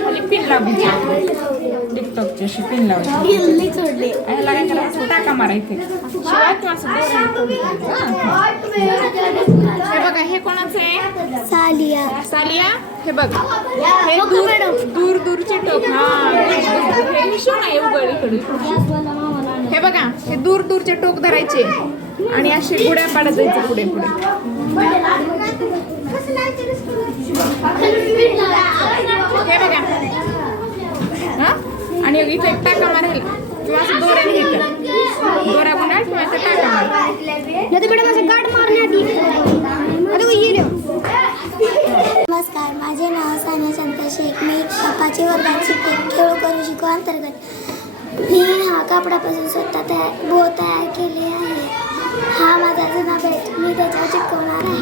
खाली पिन लावायची टिकटॉकची अशी पिन लावायची याला काय करायचं टाका मारायचे शिवाय तू असं हे बघा हे कोणाचं आहे सालिया सालिया हे बघ हे दूर दूरचे टोक हे शिव नाही उघडीकडे हे बघा हे दूर दूरचे टोक धरायचे आणि असे गुड्या पाडत जायचे पुढे पुढे हे बघा हा आणि इथे एक टाका मारेल किंवा असं दोऱ्याने घेतं दोऱ्या गुंडाळ किंवा असं टाका नमस्कार, माझे नाव सानिया संतोष शेख. मी पप्पाची वर्गाची खेळ करू शिकू अंतर्गत मी हा कापडापासून स्वतः तयार केले आहे. हा माझा जुना बेट मी त्याच्यावर चिटकवणार आहे.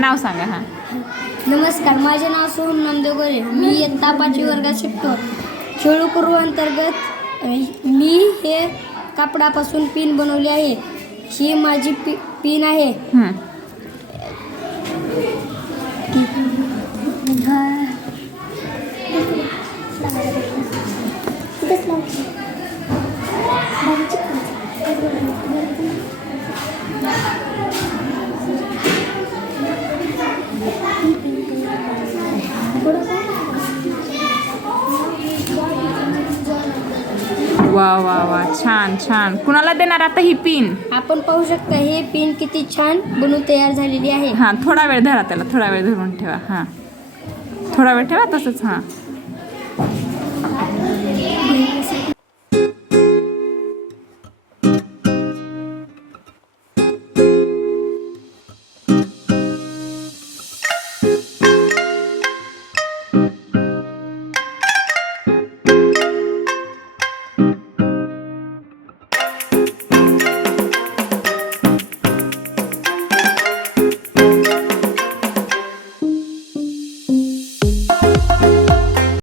नाव सांगा हा. नमस्कार, माझे नाव सोहम नामदेव गोरे. मी इयत्ता 5वी वर्गात शिकतो. खेळू करू अंतर्गत मी हे कापडापासून पिन बनवली आहे. ही माझी पिन आहे. वा वा वा छान छान. कुणाला देणार आता ही पिन? आपण पाहू शकता हे पिन किती छान बनून तयार झालेली आहे. हां थोडा वेळ धरा त्याला थोडा वेळ धरून ठेवा. हां थोडा वेळ ठेवा तसंच. हां